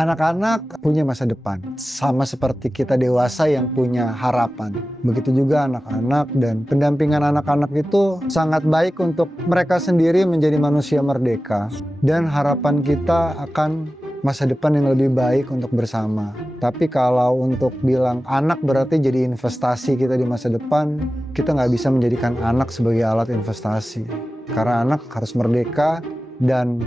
Anak-anak punya masa depan, sama seperti kita dewasa yang punya harapan. Begitu juga anak-anak, dan pendampingan anak-anak itu sangat baik untuk mereka sendiri menjadi manusia merdeka. Dan harapan kita akan masa depan yang lebih baik untuk bersama. Tapi kalau untuk bilang anak berarti jadi investasi kita di masa depan, kita nggak bisa menjadikan anak sebagai alat investasi. Karena anak harus merdeka, dan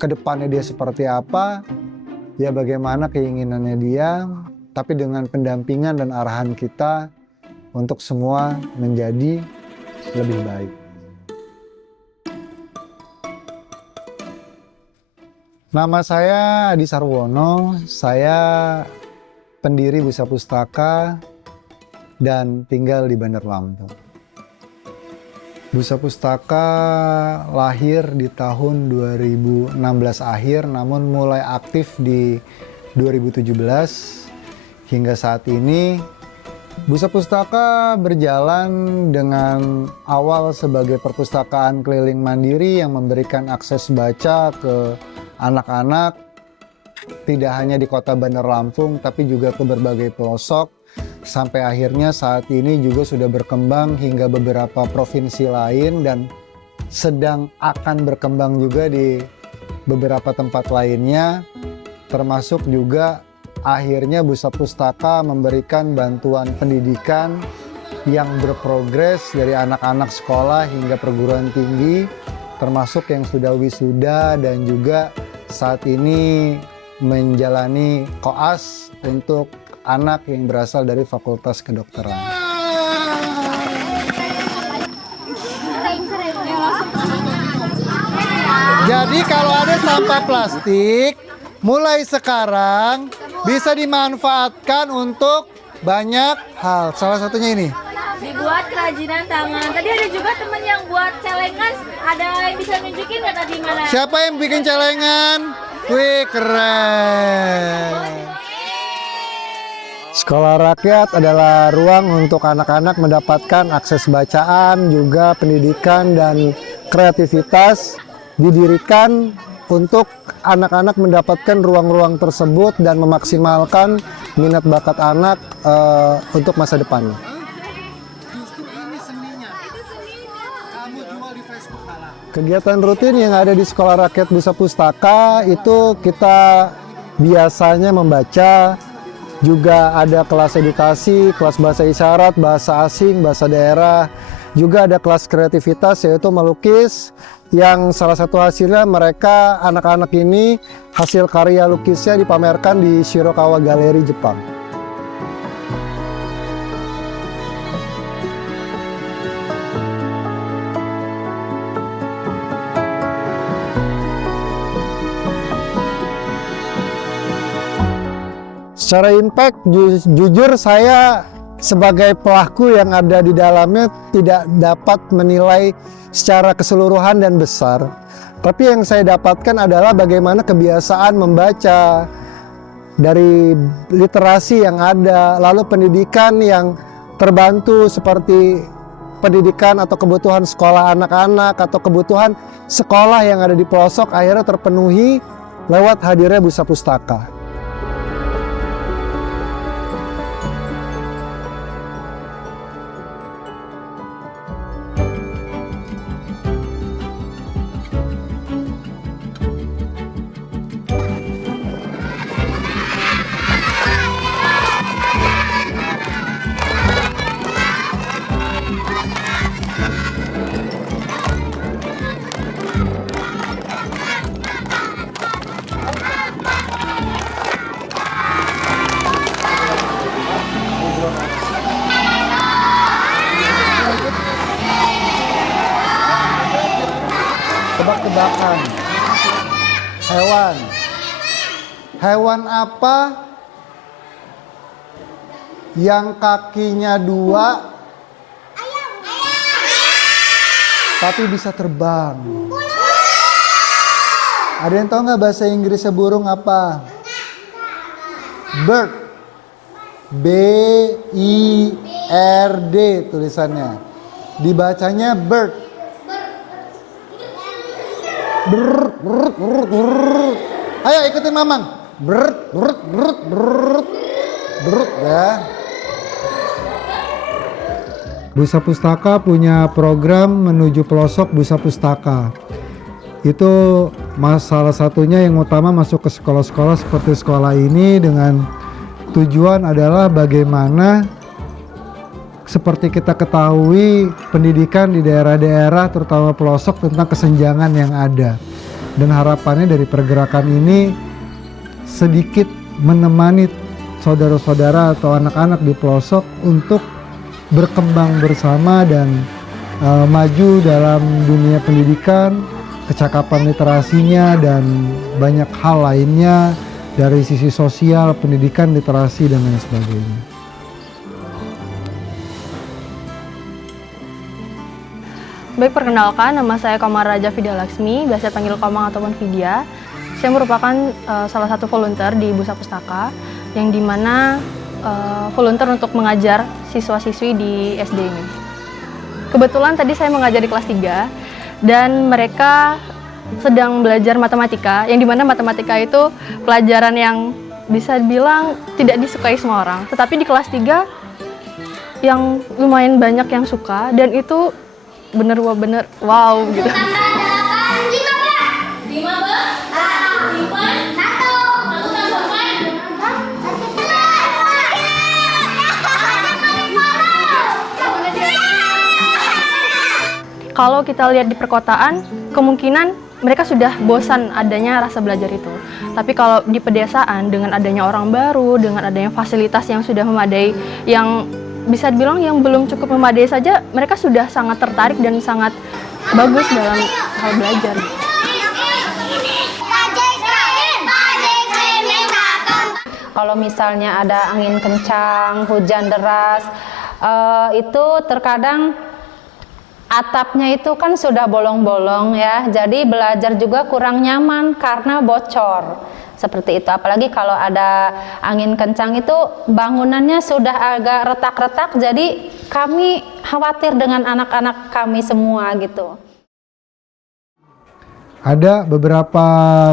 kedepannya dia seperti apa, ya bagaimana keinginannya dia, tapi dengan pendampingan dan arahan kita untuk semua menjadi lebih baik. Nama saya Adi Sarwono, saya pendiri Busa Pustaka dan tinggal di Bandar Lampung. Busa Pustaka lahir di tahun 2016 akhir, namun mulai aktif di 2017 hingga saat ini. Busa Pustaka berjalan dengan awal sebagai perpustakaan keliling mandiri yang memberikan akses baca ke anak-anak, tidak hanya di kota Bandar Lampung tapi juga ke berbagai pelosok. Sampai akhirnya saat ini juga sudah berkembang hingga beberapa provinsi lain dan sedang akan berkembang juga di beberapa tempat lainnya, termasuk juga akhirnya Busa Pustaka memberikan bantuan pendidikan yang berprogres dari anak-anak sekolah hingga perguruan tinggi, termasuk yang sudah wisuda dan juga saat ini menjalani koas untuk anak yang berasal dari Fakultas Kedokteran. Jadi kalau ada sampah plastik, mulai sekarang bisa dimanfaatkan untuk banyak hal. Salah satunya ini. Dibuat kerajinan tangan. Tadi ada juga temen yang buat celengan. Ada yang bisa nunjukin nggak tadi mana? Siapa yang bikin celengan? Wih, keren. Sekolah rakyat adalah ruang untuk anak-anak mendapatkan akses bacaan, juga pendidikan dan kreativitas. Didirikan untuk anak-anak mendapatkan ruang-ruang tersebut dan memaksimalkan minat bakat anak untuk masa depannya. Kegiatan rutin yang ada di Sekolah Rakyat Busa Pustaka itu kita biasanya membaca. Juga ada kelas edukasi, kelas bahasa isyarat, bahasa asing, bahasa daerah. Juga ada kelas kreativitas yaitu melukis, yang salah satu hasilnya mereka anak-anak ini hasil karya lukisnya dipamerkan di Shirokawa Gallery Jepang. Secara impact, jujur saya sebagai pelaku yang ada di dalamnya tidak dapat menilai secara keseluruhan dan besar. Tapi yang saya dapatkan adalah bagaimana kebiasaan membaca, dari literasi yang ada, lalu pendidikan yang terbantu seperti pendidikan atau kebutuhan sekolah anak-anak atau kebutuhan sekolah yang ada di pelosok akhirnya terpenuhi lewat hadirnya Busa Pustaka. Tebak-tebakan. Hewan. Hewan apa yang kakinya 2 tapi bisa terbang? Ada yang tahu nggak bahasa Inggrisnya burung apa? Bird. B-I-R-D tulisannya. Dibacanya bird. Ayo ikutin Mamang. Brut ya. Busa Pustaka punya program menuju pelosok Busa Pustaka. Itu salah satunya yang utama masuk ke sekolah-sekolah seperti sekolah ini dengan tujuan adalah bagaimana seperti kita ketahui pendidikan di daerah-daerah terutama pelosok tentang kesenjangan yang ada. Dan harapannya dari pergerakan ini sedikit menemani saudara-saudara atau anak-anak di pelosok untuk berkembang bersama dan maju dalam dunia pendidikan, kecakapan literasinya dan banyak hal lainnya dari sisi sosial, pendidikan, literasi dan lain sebagainya. Baik, perkenalkan, nama saya Komar Raja Vidya Laksmi, biasa panggil Komang ataupun Vidya. Saya merupakan salah satu volunteer di Busa Pustaka, yang dimana volunteer untuk mengajar siswa-siswi di SD ini. Kebetulan tadi saya mengajar di kelas 3, dan mereka sedang belajar matematika, yang dimana matematika itu pelajaran yang bisa dibilang tidak disukai semua orang. Tetapi di kelas 3 yang lumayan banyak yang suka, dan itu bener-bener wow gitu. Kalau kita lihat di perkotaan, kemungkinan mereka sudah bosan adanya rasa belajar itu. Tapi kalau di pedesaan, dengan adanya orang baru, dengan adanya fasilitas yang sudah memadai, yang bisa dibilang yang belum cukup memadai saja, mereka sudah sangat tertarik dan sangat bagus dalam hal belajar. Kalau misalnya ada angin kencang, hujan deras, itu terkadang atapnya itu kan sudah bolong-bolong ya, jadi belajar juga kurang nyaman karena bocor. Seperti itu, apalagi kalau ada angin kencang itu bangunannya sudah agak retak-retak, jadi kami khawatir dengan anak-anak kami semua gitu. Ada beberapa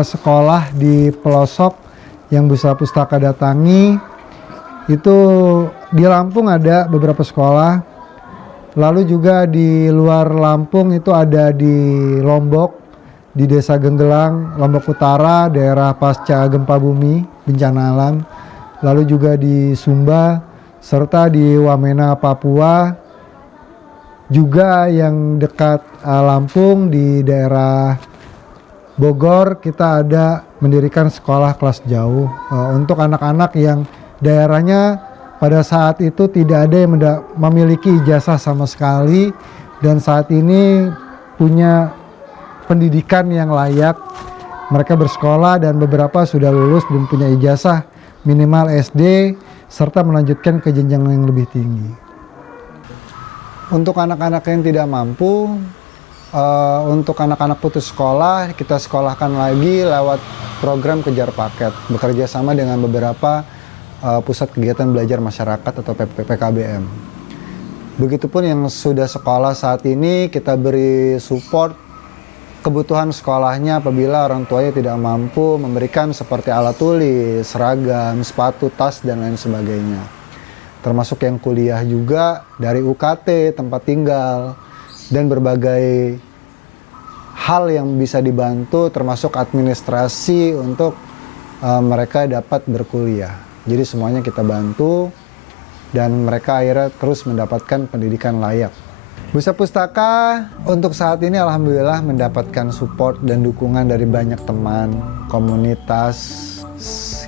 sekolah di pelosok yang Busa Pustaka datangi, itu di Lampung ada beberapa sekolah, lalu juga di luar Lampung itu ada di Lombok, di Desa Genggelang, Lombok Utara, daerah pasca gempa bumi, bencana alam, lalu juga di Sumba, serta di Wamena, Papua, juga yang dekat Lampung di daerah Bogor, kita ada mendirikan sekolah kelas jauh untuk anak-anak yang daerahnya pada saat itu tidak ada yang memiliki ijazah sama sekali, dan saat ini punya pendidikan yang layak. Mereka bersekolah dan beberapa sudah lulus dan punya ijazah minimal SD serta melanjutkan ke jenjang yang lebih tinggi. Untuk anak-anak yang tidak mampu, untuk anak-anak putus sekolah, kita sekolahkan lagi lewat program kejar paket, bekerja sama dengan beberapa pusat kegiatan belajar masyarakat atau PKBM. Begitupun yang sudah sekolah saat ini, kita beri support kebutuhan sekolahnya apabila orang tuanya tidak mampu memberikan seperti alat tulis, seragam, sepatu, tas, dan lain sebagainya. Termasuk yang kuliah juga dari UKT, tempat tinggal, dan berbagai hal yang bisa dibantu termasuk administrasi untuk mereka dapat berkuliah. Jadi semuanya kita bantu dan mereka akhirnya terus mendapatkan pendidikan layak. Busa Pustaka untuk saat ini alhamdulillah mendapatkan support dan dukungan dari banyak teman, komunitas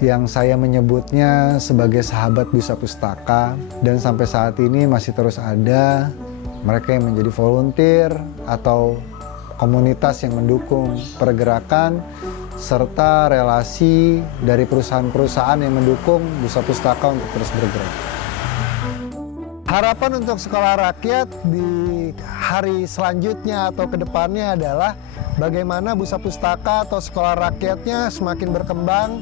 yang saya menyebutnya sebagai sahabat Busa Pustaka, dan sampai saat ini masih terus ada mereka yang menjadi volunteer atau komunitas yang mendukung pergerakan serta relasi dari perusahaan-perusahaan yang mendukung Busa Pustaka untuk terus bergerak. Harapan untuk sekolah rakyat di hari selanjutnya atau ke depannya adalah bagaimana Busa Pustaka atau sekolah rakyatnya semakin berkembang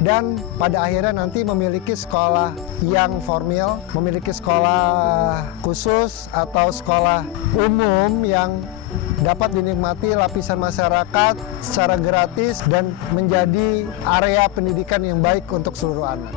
dan pada akhirnya nanti memiliki sekolah yang formal, memiliki sekolah khusus atau sekolah umum yang dapat dinikmati lapisan masyarakat secara gratis dan menjadi area pendidikan yang baik untuk seluruh anak.